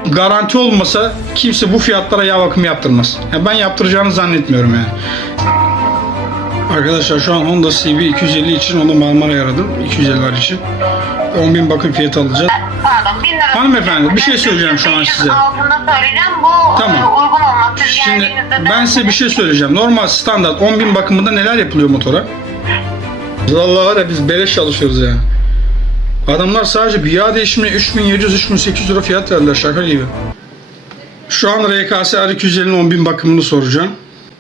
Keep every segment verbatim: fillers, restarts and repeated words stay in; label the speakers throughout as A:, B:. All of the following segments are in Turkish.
A: garanti olmasa kimse bu fiyatlara yağ bakımı yaptırmaz. Yani ben yaptıracağını zannetmiyorum yani. Arkadaşlar şu an Honda C B iki yüz elli için onu Marmara'ya aradım. iki yüz elliler için. on bin bakım fiyatı alacağız.
B: Pardon, bin lira.
A: Hanımefendi bir şey söyleyeceğim şu an size.
B: Altında söyleyeceğim. Bu
A: Tamam.
B: e, uygun olmaz. Siz
A: Şimdi
B: geldiğinizde de-
A: ben size bir şey söyleyeceğim. Normal standart on bin bakımında neler yapılıyor motora? Vallahi var ya biz beleş çalışıyoruz yani. Adamlar sadece bir yağ değişimine üç bin yedi yüz üç bin sekiz yüz lira fiyat verdiler, şaka gibi. Şu an R K S R iki yüz ellinin on bin bakımını soracağım.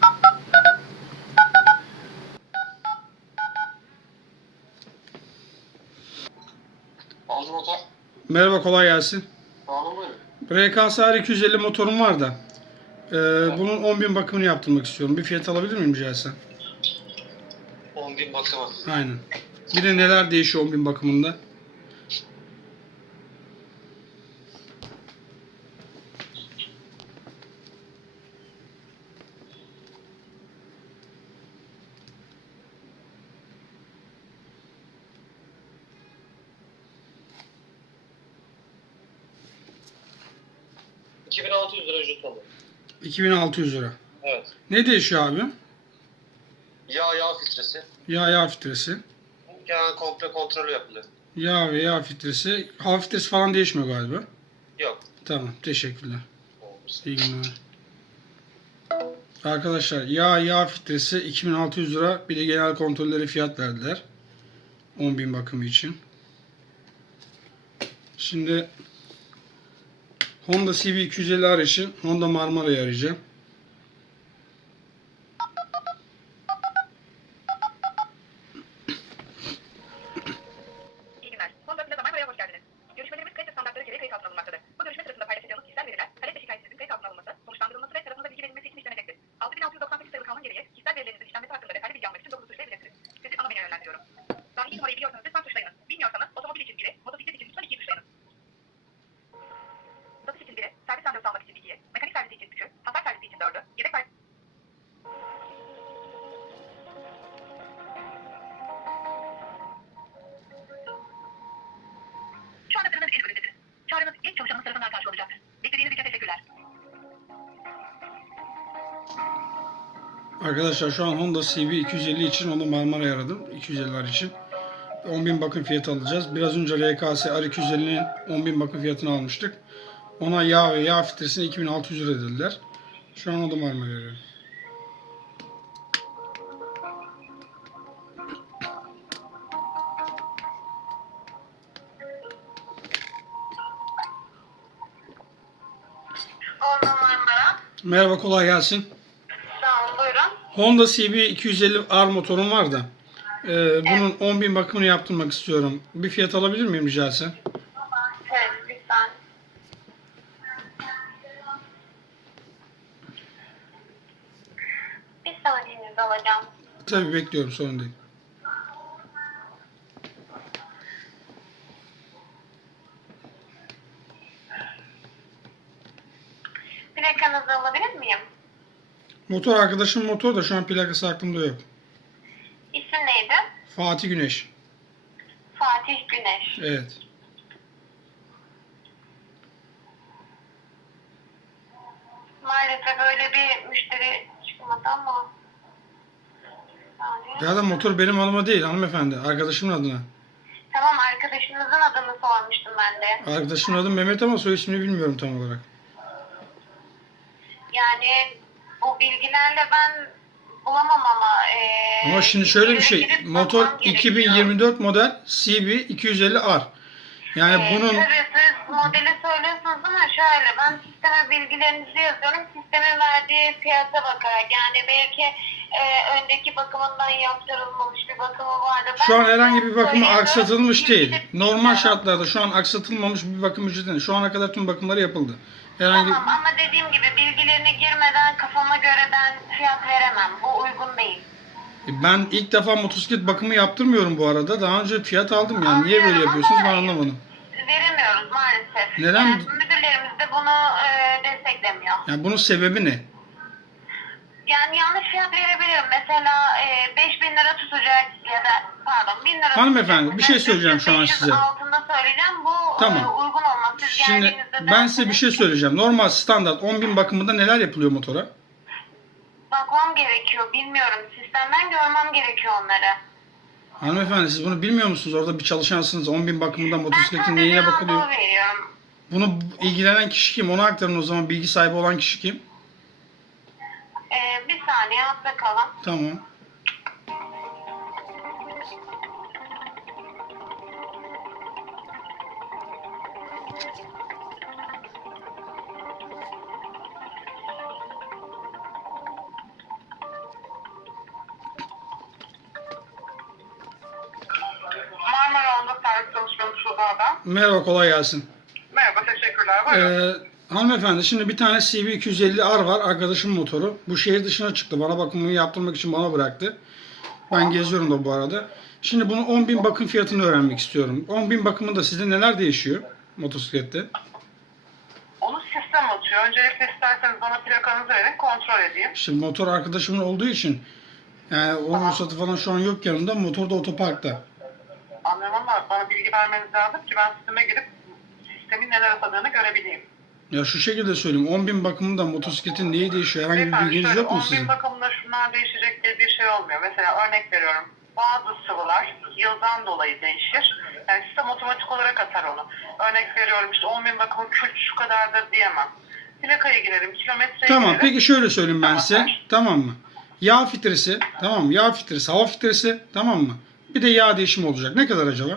C: Aldım motor.
A: Merhaba, kolay gelsin.
C: Aldım buyurun.
A: R K S R iki yüz elli motorum var da e, bunun on bin bakımını yaptırmak istiyorum. Bir fiyat alabilir miyim rica etsem?
C: on bin bakımı.
A: Aynen. Bir de neler değişiyor on bin bakımında?
C: iki bin altı yüz lira ücret oldu.
A: iki bin altı yüz lira.
C: Evet.
A: Ne değişiyor abi?
C: Yağ yağ filtresi.
A: Yağ yağ filtresi.
C: Yani komple kontrolü yapılıyor.
A: Yağ ve yağ filtresi. Hava filtresi falan değişmiyor galiba.
C: Yok.
A: Tamam, teşekkürler.
C: Olmaz.
A: İyi günler. Arkadaşlar yağ yağ filtresi iki bin altı yüz lira. Bir de genel kontrolleri fiyat verdiler. on bin bakımı için. Şimdi Honda C B iki yüz elli R için Honda Marmara'yı arayacağım.
B: İyi günler. Honda Plaza Marmara'ya hoş geldiniz. Görüşmelerimiz kayıt standartları gereği kayıt altına alınmaktadır. Bu görüşme sırasında paylaşacağınız kişisel veriler, talep ve şikayetinizin kayıt altına alınması, sonuçlandırılması ve tarafınıza bilgi verilmesi için işlenecektir. altı bin altı yüz doksan sekiz sayılı kanun gereği kişisel verilerinizin işlenmesi hakkında detaylı bilgi almak için dokuz tuşlayabilirsiniz. Sizi ana menüye yönlendiriyorum. Dahili numarayı biliyorsanız lütfen tuşlayınız. Bilmiyorsanız otomobil için biri, motosiklet için lütfen ikiyi tuşlayınız. Satış için biri, servis randevusu almak için ikiyi, mekanik servisi için üçü, hasar servisi için dördü, yedek servisi... Şu anda sıranız en bölümdesiniz. Çağrınız ilk çalışanımız tarafından karşılanacaktır. Beklediğiniz için teşekkürler.
A: Arkadaşlar şu an Honda C B iki yüz elli için onu Marmara'ya aradım. iki yüz elliler için. on bin bakım fiyatı alacağız. Biraz önce R K S R iki yüz ellinin on bin bakım fiyatını almıştık. Ona yağ ve yağ filtresine iki bin altı yüz lira dediler. Şu an o da Marmara'ya arıyorum.
B: on numara.
A: Merhaba, kolay gelsin.
B: Sağ olun, buyurun.
A: Honda C B iki yüz elli R motorum var da e, bunun on bin bakımını yaptırmak istiyorum. Bir fiyat alabilir miyim rica etsem?
B: Evet, lütfen. Bir saniyenizi alacağım.
A: Tabii bekliyorum, sorun değil.
B: Plakanızı alabilir miyim?
A: Motor arkadaşım motor da şu an plakası aklımda yok.
B: İsim neydi?
A: Fatih Güneş.
B: Fatih Güneş.
A: Evet.
B: Maalesef öyle bir müşteri çıkmadı ama... Yani...
A: Ya da motor benim adıma değil hanımefendi. Arkadaşımın adına.
B: Tamam, arkadaşınızın adını sormuştum ben de.
A: Arkadaşımın adı Mehmet ama soy ismini bilmiyorum tam olarak.
B: Yani bu bilgilerle ben bulamam ama... Ee,
A: Ama şimdi şöyle bir şey.
B: girip
A: Motor
B: bakmam
A: iki bin
B: gerekiyor.
A: yirmi dört model C B iki yüz elli R. Yani
B: Ee,
A: bunun
B: Tabii siz modeli söylüyorsunuz ama şöyle, ben sisteme bilgilerinizi yazıyorum. Sistemin verdiği fiyata bakarak, yani belki e, öndeki bakımından yaptırılmamış bir bakımı vardı.
A: şu an
B: Ben
A: herhangi bir bakımı
B: söyleyemiyorum.
A: aksatılmış değil.
B: Bilgi-
A: Normal şartlarda şu an aksatılmamış bir bakım ücreti. Şu ana kadar tüm bakımları yapıldı. Herhangi
B: Tamam, ama dediğim gibi bilgilerini girmeden kafama göre ben fiyat veremem. Bu uygun değil.
A: Ben ilk defa motosiklet bakımı yaptırmıyorum bu arada. Daha önce fiyat aldım yani. Niye böyle
B: Anlıyorum
A: yapıyorsunuz ben
B: ama
A: anlamadım.
B: Veremiyoruz maalesef.
A: Neden?
B: Yani müdürlerimiz de bunu e, desteklemiyor.
A: Yani bunun sebebi ne?
B: Yani yanlış fiyat verebilirim. Mesela e, beş bin lira tutacak ya da pardon bin lira
A: Hanımefendi,
B: tutacak.
A: bir şey söyleyeceğim şu an
B: üç yüz
A: size.
B: altında söyleyeceğim. Bu
A: Tamam.
B: e, uygun olmaz.
D: siz
A: Şimdi
D: geldiğinizde
A: ben size bir şey söyleyeceğim. Normal standart on bin bakımında neler yapılıyor motora?
D: bakmam gerekiyor. Bilmiyorum. Sistemden görmem gerekiyor onları.
A: Hanımefendi siz bunu bilmiyor musunuz? Orada bir çalışansınız. on bin bakımında
D: Ben
A: motosikletin
D: sadece
A: neyine
D: randevu
A: bakılıyor?
D: veriyorum.
A: Bunu ilgilenen kişi kim? Ona aktarın o zaman. Bilgi sahibi olan kişi kim?
D: Ee, bir saniye hatta kalın.
A: Tamam.
E: Marmara Onda servis çalışıyorum Şuba'da.
A: Merhaba, kolay gelsin.
E: Merhaba, teşekkürler. Buyurun.
A: Ee, hanımefendi şimdi bir tane C B iki yüz elli R var. Arkadaşımın motoru. Bu şehir dışına çıktı. Bana bakımını yaptırmak için bana bıraktı. Ben geziyorum da bu arada. Şimdi bunun on bin bakım fiyatını öğrenmek istiyorum. on bin bakımında sizde neler değişiyor motosiklette?
E: Onu sistem atıyor. Öncelikle isterseniz bana plakanızı verin, kontrol edeyim.
A: Şimdi motor arkadaşımın olduğu için yani onun ruhsatı falan şu an yok yanımda. Motor da otoparkta.
E: Anlıyorum ama bana bilgi vermeniz lazım ki ben sisteme girip sistemin neler atadığını görebileyim.
A: Ya şu şekilde söyleyeyim. on bin bakımında motosikletin neyi değişiyor? Herhangi bir
E: Beyefendi,
A: bilginiz
E: şöyle
A: yok mu
E: on
A: sizin?
E: bin bakımında şunlar değişecek diye bir şey olmuyor. Mesela örnek veriyorum. Bazı sıvılar yıldan dolayı değişir. Yani sistem otomatik olarak atar onu. Örnek veriyorum işte on bin bakımı kült şu kadardır diyemem. Plakaya girerim, kilometreye
A: Tamam,
E: girerim.
A: peki şöyle söyleyeyim ben
E: Tamam,
A: size.
E: tamam.
A: Tamam mı? Yağ filtresi, tamam mı? Yağ filtresi, hava filtresi, tamam mı? Bir de yağ değişimi olacak. Ne kadar acaba?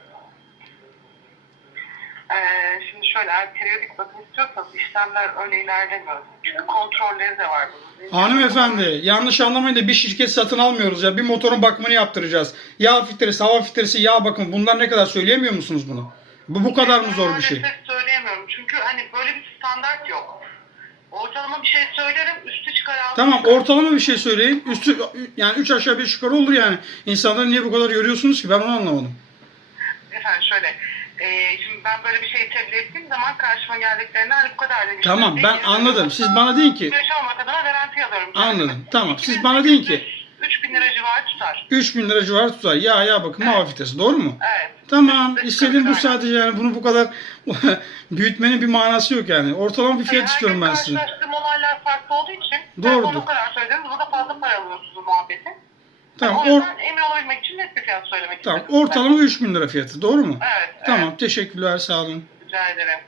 E: Ee, şimdi şöyle eğer periyodik bakım istiyorsanız işlemler öyle ilerlemiyor. Çünkü kontrolleri de var bunun.
A: Hanımefendi, yanlış anlamayın da bir şirket satın almıyoruz ya. Bir motorun bakımını yaptıracağız. Yağ filtresi, hava filtresi, yağ bakımı. Bunlar ne kadar söyleyemiyor musunuz bunu? Bu bu kadar mı zor bir şey?
E: Maalesef söyleyemiyorum. Çünkü hani böyle bir standart yok. Ortalama bir şey söylerim, üstü çıkar altı
A: Tamam,
E: çıkar.
A: ortalama bir şey söyleyin. Üstü yani üç aşağı beş yukarı olur yani. İnsanları niye bu kadar yoruyorsunuz ki? Ben onu anlamadım.
E: Efendim şöyle. E, şimdi ben böyle bir şeyi tebliğ ettiğim zaman karşıma geldiklerinde hani bu kadar demişler.
A: Tamam, ben anladım. Siz bana deyin ki
E: Yaşamamak adına garanti alıyorum.
A: anladım. Tamam. Siz bana deyin ki
E: üç bin lira civarı tutar.
A: üç bin lira civarı tutar. Yağ yağ bakımı, hava filtresi. Doğru mu?
E: Evet.
A: Tamam.
E: Evet,
A: İstediğim bu
E: aynen.
A: sadece yani bunu bu kadar büyütmenin bir manası yok yani. Ortalama bir fiyat
E: Herkes
A: istiyorum ben size.
E: karşılaştığım olaylar farklı olduğu için
A: Doğrudur.
E: ben o kadar söyledim. Burada fazla para alıyorsunuz bu muhabbeti.
A: Tamam.
E: O
A: Or
E: yüzden emin olabilmek için net bir fiyat söylemek
A: tamam.
E: istedim.
A: Ortalama üç bin lira fiyatı. Doğru mu?
E: Evet.
A: Tamam.
E: Evet.
A: Teşekkürler. Sağ olun.
E: Rica ederim.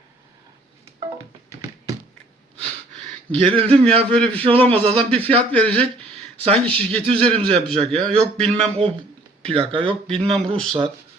A: Gerildim ya, böyle bir şey olamaz. Adam bir fiyat verecek. Sanki şirketi üzerimize yapacak ya. Yok bilmem o plaka, yok bilmem ruhsat.